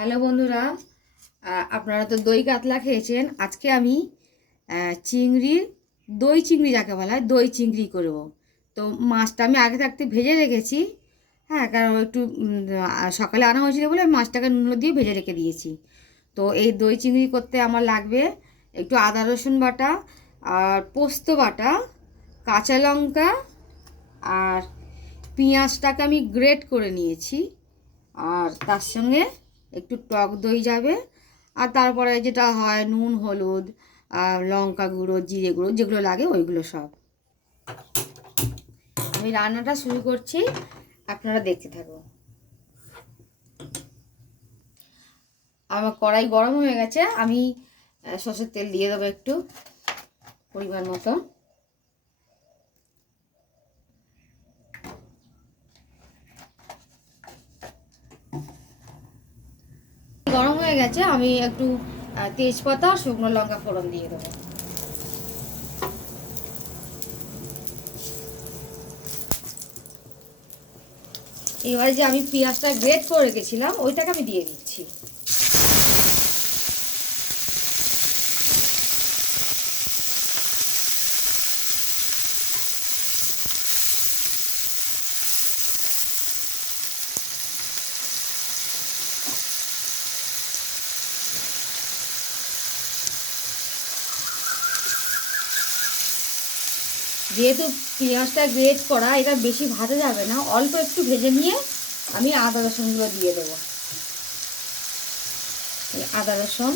Hello বন্ধুরা আপনারা তো দই কাতলা খেয়েছেন। আজকে আমি চিংড়ির দই চিংড়ি যাকে বলা হয়, দই চিংড়ি করব। তো মাছটা আমি আগে থাকতে ভেজে রেখেছি হ্যাঁ কারণ একটু সকালে আনা হয়েছিল বলে আমি মাছটাকে নুন দিয়ে ভেজে রেখে দিয়েছি। তো এই দই চিংড়ি করতে আমার লাগবে একটু আদা রসুন বাটা আর পোস্ত বাটা, কাঁচা লঙ্কা আর পেঁয়াজটাকে আমি গ্রেট করে নিয়েছি। আর তার সঙ্গে একটু টক দই যাবে। আর তারপরে যেটা হয়, নুন, হলুদ, আর লঙ্কা গুঁড়ো, জিরে গুঁড়ো, যেগুলো লাগে ওইগুলো সব। আমি রান্নাটা শুরু করছি, আপনারা দেখতে থাকুন। আমার কড়াই গরম হয়ে গেছে, আমি সর্ষের তেল দিয়ে দেবো একটু, পরিমাণ মতো গরম হয়ে গেছে, আমি একটু তেজপাতা শুকনো লঙ্কা ফোড়ন দিয়ে দেবো। এবারে যে আমি পেঁয়াজটা গ্রেট করে রেখেছিলাম, ওইটাকে আমি দিয়ে দিচ্ছি। যেহেতু পেঁয়াজটা গ্রেট করা, এটা বেশি ভাজা যাবে না। অল্প একটু ভেজে নিয়ে আমি আদা রসুনগুলো দিয়ে দেবো। আদা, রসুন।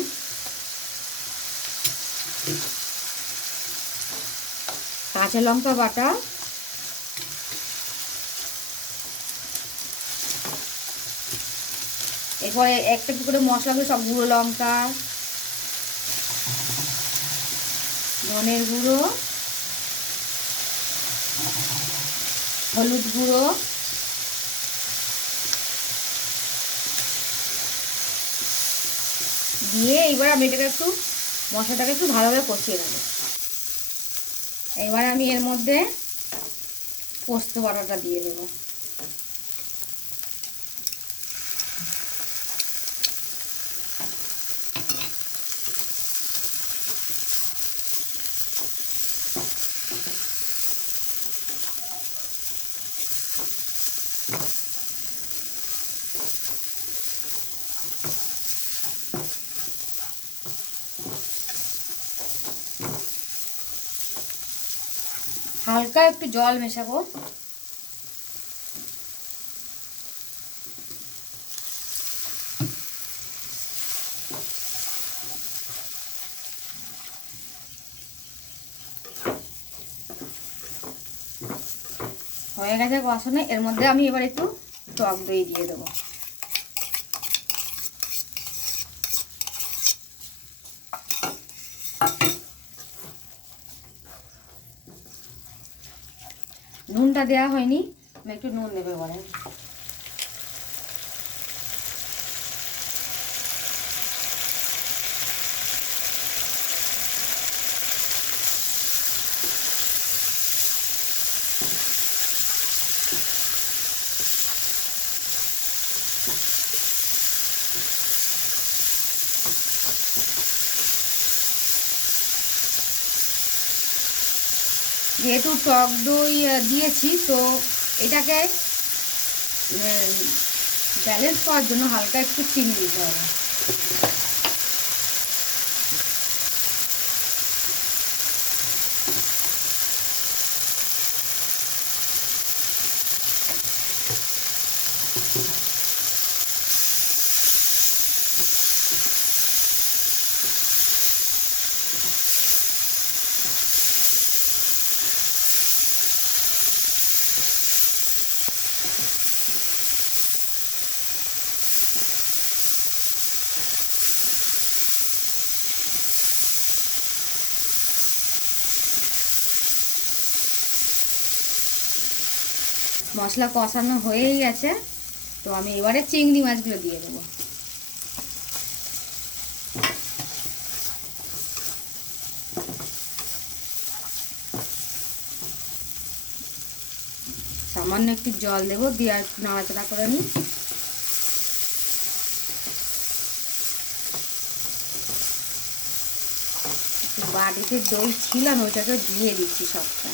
কাঁচা লঙ্কা বাটা। এরপরে একটা একটু করে মশলাগুলো সব গুঁড়ো লঙ্কা। ধনের গুঁড়ো। হলুদ গুঁড়ো। দিয়ে এইবার আমি এটাকে একটু মশলাটাকে একটু ভালোভাবে কষিয়ে নেব। এবার আমি এর মধ্যে পোস্ত বাটাটা দিয়ে দেবো হালকা একটু জল মেশাবো। হয়ে গেছে কষানো, এর মধ্যে আমি এবার একটু টক দই দিয়ে দেবো। নুনটা দেওয়া হয়নি। একটু নুন দেবে বলেন যেহেতু টক দই দিয়েছি তো এটাকে ব্যালেন্স করার জন্য হালকা একটু চিনি দিতে হবে। মশলা কষানো হয়েই গেছে। তো আমি এবারে চিংড়ি মাছগুলো দিয়ে দেবো। সামান্য একটু জল দেবো, দিয়ে আর নাড়াচাড়া করে নিই। বাড়িতে দই ছিলাম ওইটাকে দিয়ে দিচ্ছি সবটা।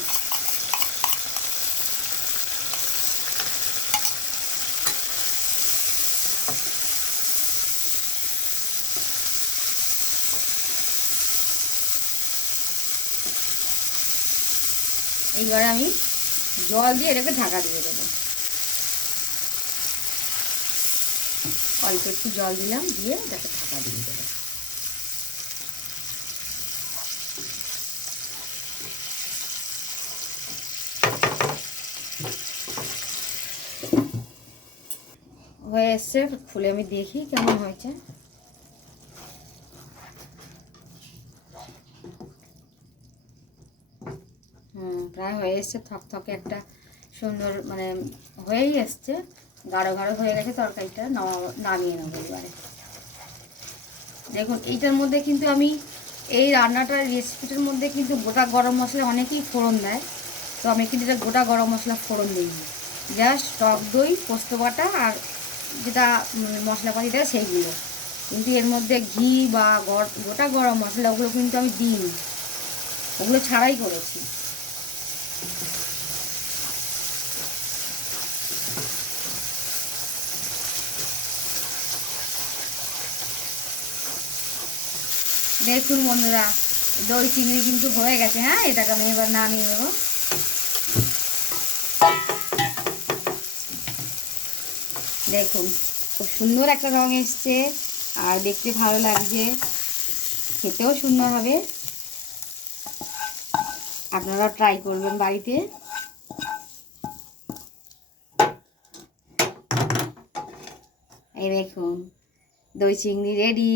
এইবার আমি জল দিয়ে এটাকে ঢাকা দিয়ে দেবো। অল্প একটু জল দিলাম, দিয়ে এটাকে ঢাকা দিয়ে দেবো। হয়ে এসছে খুলে আমি দেখি কেমন হয়েছে। প্রায় হয়ে এসছে, থকথকে একটা সুন্দর মানে হয়েই এসছে, গাঢ় গাঢ় হয়ে গেছে তরকারিটা নামা- নামিয়ে নেব এবারে। দেখুন, এইটার মধ্যে কিন্তু আমি, এই রান্নাটার রেসিপিটার মধ্যে কিন্তু গোটা গরম মশলা অনেকেই ফোড়ন দেয়, তো আমি কিন্তু এটা গোটা গরম মশলা ফোড়ন দিইনি জাস্ট টক দই, পোস্ত বাটা আর যেটা মশলাপাতি দেয় সেইগুলো। কিন্তু এর মধ্যে ঘি বা গোটা গরম মশলা ওগুলো কিন্তু আমি দিইনি। ওগুলো ছাড়াই করেছি। দেখুন বন্ধুরা, দই চিংড়ি কিন্তু হয়ে গেছে হ্যাঁ? এটাকে আমি এবার নামিয়ে নেব। দেখুন, খুব সুন্দর একটা রং এসছে, আর দেখতে ভালো লাগছে। খেতেও সুন্দর হবে। আপনারা ট্রাই করবেন বাড়িতে। এই দেখুন দই চিংড়ি রেডি